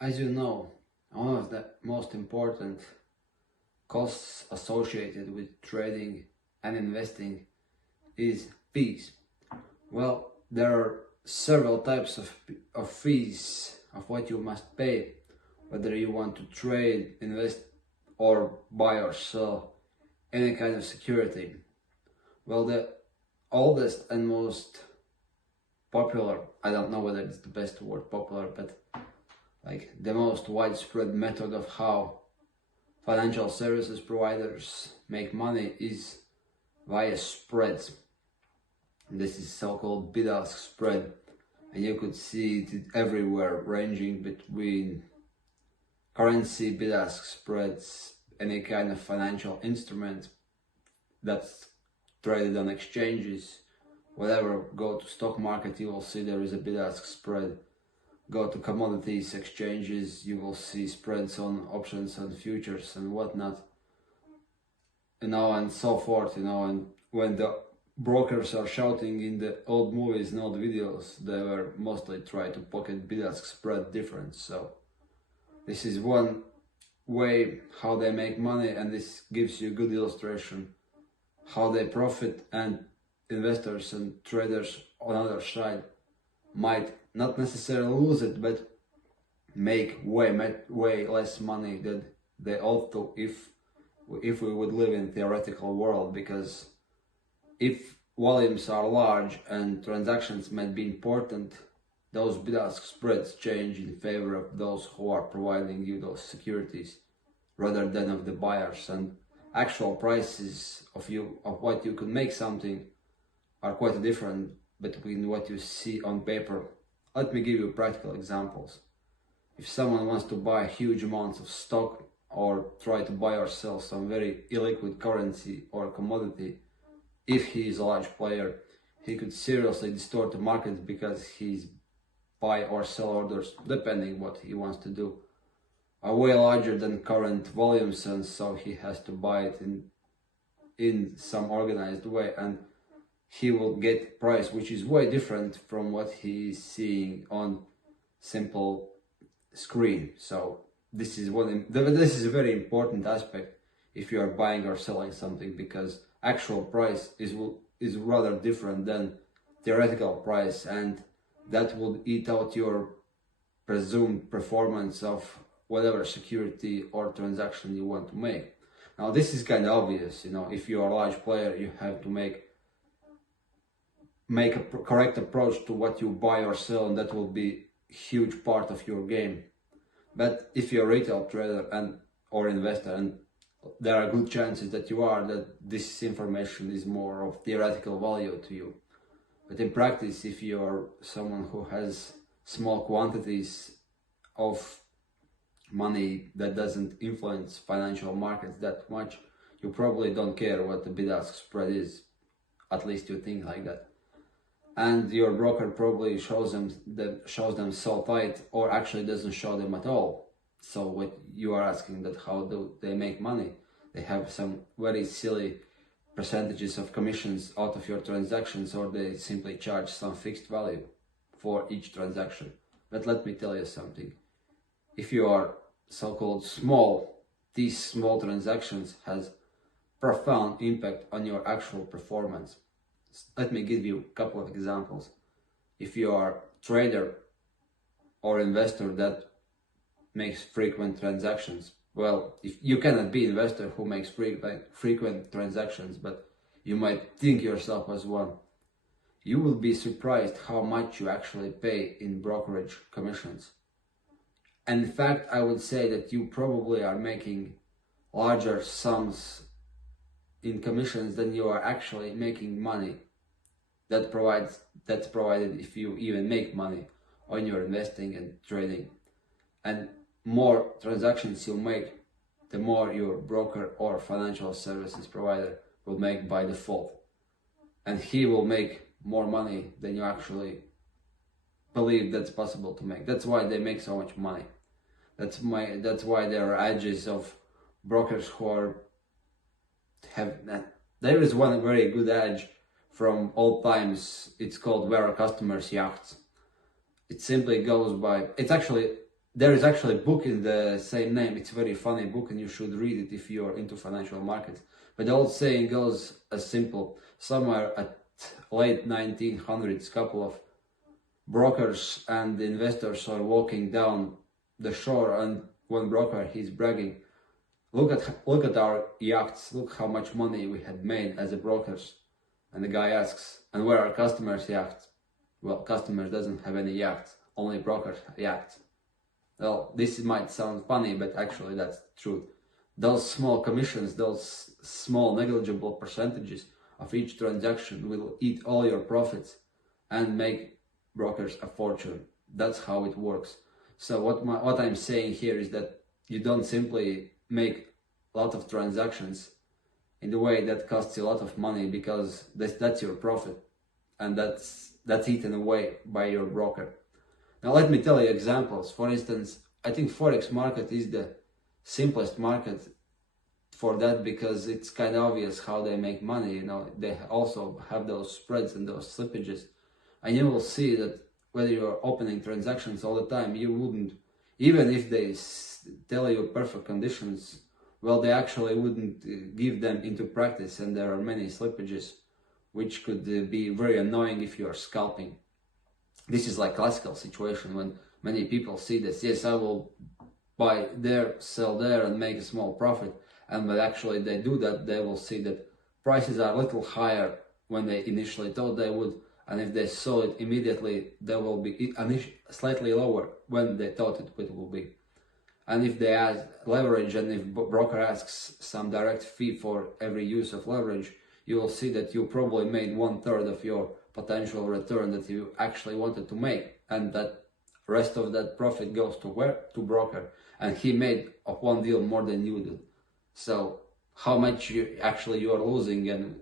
As you know, one of the most important costs associated with trading and investing is fees. Well, there are several types of fees of what you must pay, whether you want to trade, invest, or buy or sell any kind of security. Well, the oldest and most popular, I don't know whether it's the best word popular, but like the most widespread method of how financial services providers make money is via spreads. This is so-called bid-ask spread, and you could see it everywhere, ranging between currency bid-ask spreads, any kind of financial instrument that's traded on exchanges. Whatever, go to stock market, you will see there is a bid-ask spread. Go to commodities exchanges, you will see spreads on options and futures and whatnot, and so forth, and when the brokers are shouting in the old movies and old videos, they were mostly try to pocket bid-ask spread difference. So this is one way how they make money, and this gives you a good illustration how they profit, and investors and traders on the other side might not necessarily lose it, but make way less money than they ought to if we would live in theoretical world. Because if volumes are large and transactions might be important, those bid-ask spreads change in favor of those who are providing you those securities rather than of the buyers, and actual prices of what you could make something are quite different between what you see on paper. Let me give you practical examples. If someone wants to buy huge amounts of stock or try to buy or sell some very illiquid currency or commodity, if he is a large player, he could seriously distort the market because his buy or sell orders, depending what he wants to do, are way larger than current volumes, and so he has to buy it in some organized way, and he will get price which is way different from what he is seeing on simple screen. So this is a very important aspect if you are buying or selling something, because actual price is rather different than theoretical price, and that would eat out your presumed performance of whatever security or transaction you want to make. Now this is kind of obvious, if you are a large player, you have to make a correct approach to what you buy or sell, and that will be a huge part of your game. But if you're a retail trader or investor, and there are good chances that you are, that this information is more of theoretical value to you. But in practice, if you're someone who has small quantities of money that doesn't influence financial markets that much, you probably don't care what the bid-ask spread is. At least you think like that. And your broker probably shows them so tight, or actually doesn't show them at all. So what you are asking, that how do they make money? They have some very silly percentages of commissions out of your transactions, or they simply charge some fixed value for each transaction. But let me tell you something. If you are so-called small, these small transactions has profound impact on your actual performance. Let me give you a couple of examples. If you are a trader or investor that makes frequent transactions, well, if you cannot be an investor who makes frequent transactions, but you might think yourself as one, you will be surprised how much you actually pay in brokerage commissions. And in fact, I would say that you probably are making larger sums in commissions than you are actually making money. That's provided if you even make money on your investing and trading. And more transactions you make, the more your broker or financial services provider will make by default. And he will make more money than you actually believe that's possible to make. That's why they make so much money. That's why there are edges of brokers who there is one very good edge from old times. It's called where a customer's yachts. It simply goes by, it's actually there is actually a book in the same name. It's a very funny book and you should read it if you're into financial markets. But the old saying goes as simple. Somewhere at late 1900s, couple of brokers and investors are walking down the shore, and one broker, he's bragging, look at our yachts, look how much money we had made as a brokers. And the guy asks, and where are customers' yachts? Well, customers doesn't have any yachts, only brokers have yachts. Well, this might sound funny, but actually that's the truth. Those small commissions, those small negligible percentages of each transaction will eat all your profits and make brokers a fortune. That's how it works. So what I'm saying here is that you don't simply make a lot of transactions in the way that costs you a lot of money, because that's your profit, and that's eaten away by your broker. Now let me tell you examples. For instance, I think Forex market is the simplest market for that, because it's kind of obvious how they make money. You know, they also have those spreads and those slippages, and you will see that whether you're opening transactions all the time, you wouldn't, even if they tell you perfect conditions, well, they actually wouldn't give them into practice, and there are many slippages which could be very annoying if you are scalping. This is like classical situation when many people see this. Yes, I will buy there, sell there and make a small profit. And when actually they do that, they will see that prices are a little higher when they initially thought they would. And if they sell it immediately, they will be slightly lower when they thought it will be. And if they add leverage, and if broker asks some direct fee for every use of leverage, you will see that you probably made 1/3 of your potential return that you actually wanted to make, and that rest of that profit goes to where? To broker, and he made of one deal more than you did. So how much you are losing and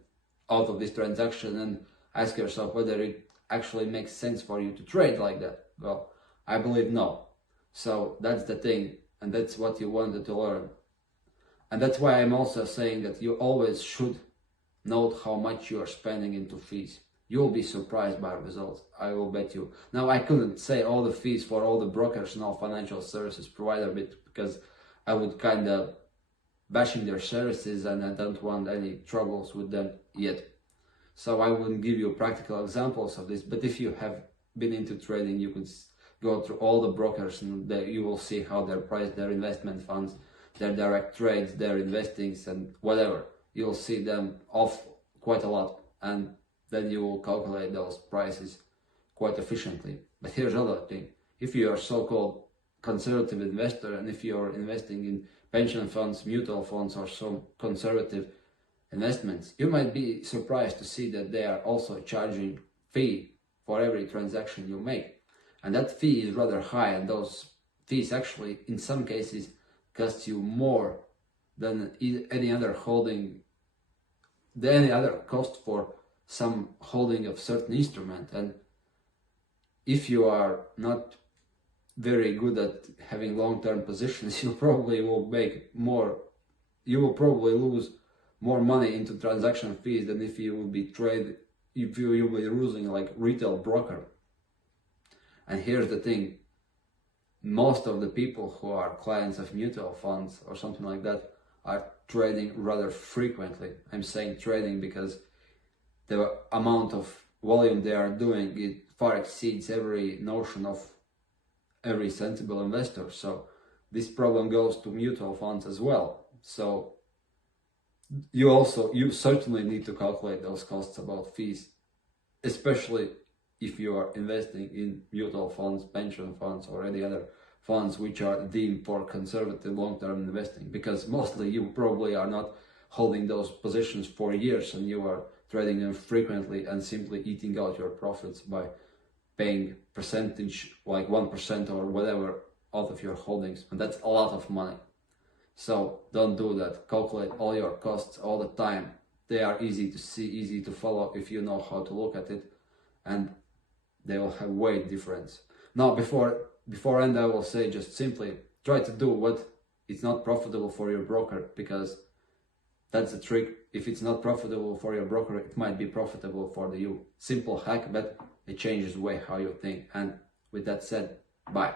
out of this transaction, and ask yourself whether it actually makes sense for you to trade like that. Well, I believe no. So that's the thing, and that's what you wanted to learn. And that's why I'm also saying that you always should note how much you are spending into fees. You'll be surprised by results, I will bet you. Now, I couldn't say all the fees for all the brokers and all financial services provider, because I would kind of bashing their services, and I don't want any troubles with them yet. So I wouldn't give you practical examples of this, but if you have been into trading, you could go through all the brokers, and you will see how they price their investment funds, their direct trades, their investings, and whatever. You'll see them off quite a lot, and then you will calculate those prices quite efficiently. But here's another thing. If you are so-called conservative investor, and if you're investing in pension funds, mutual funds, or some conservative investments, you might be surprised to see that they are also charging fee for every transaction you make. And that fee is rather high, and those fees actually, in some cases, cost you more than any other cost for some holding of certain instrument. And if you are not very good at having long-term positions, you probably will lose more money into transaction fees than if you would be using like retail broker. And here's the thing, most of the people who are clients of mutual funds or something like that are trading rather frequently. I'm saying trading because the amount of volume they are doing, it far exceeds every notion of every sensible investor. So this problem goes to mutual funds as well. So you certainly need to calculate those costs about fees, especially if you are investing in mutual funds, pension funds, or any other funds which are deemed for conservative long-term investing, because mostly you probably are not holding those positions for years, and you are trading them frequently and simply eating out your profits by paying percentage like 1% or whatever out of your holdings, and that's a lot of money. So don't do that. Calculate all your costs all the time. They are easy to see, easy to follow if you know how to look at it, and they will have weight difference. Now, before end, I will say just simply try to do what is not profitable for your broker, because that's the trick. If it's not profitable for your broker, it might be profitable for you. Simple hack, but it changes the way how you think. And with that said, bye.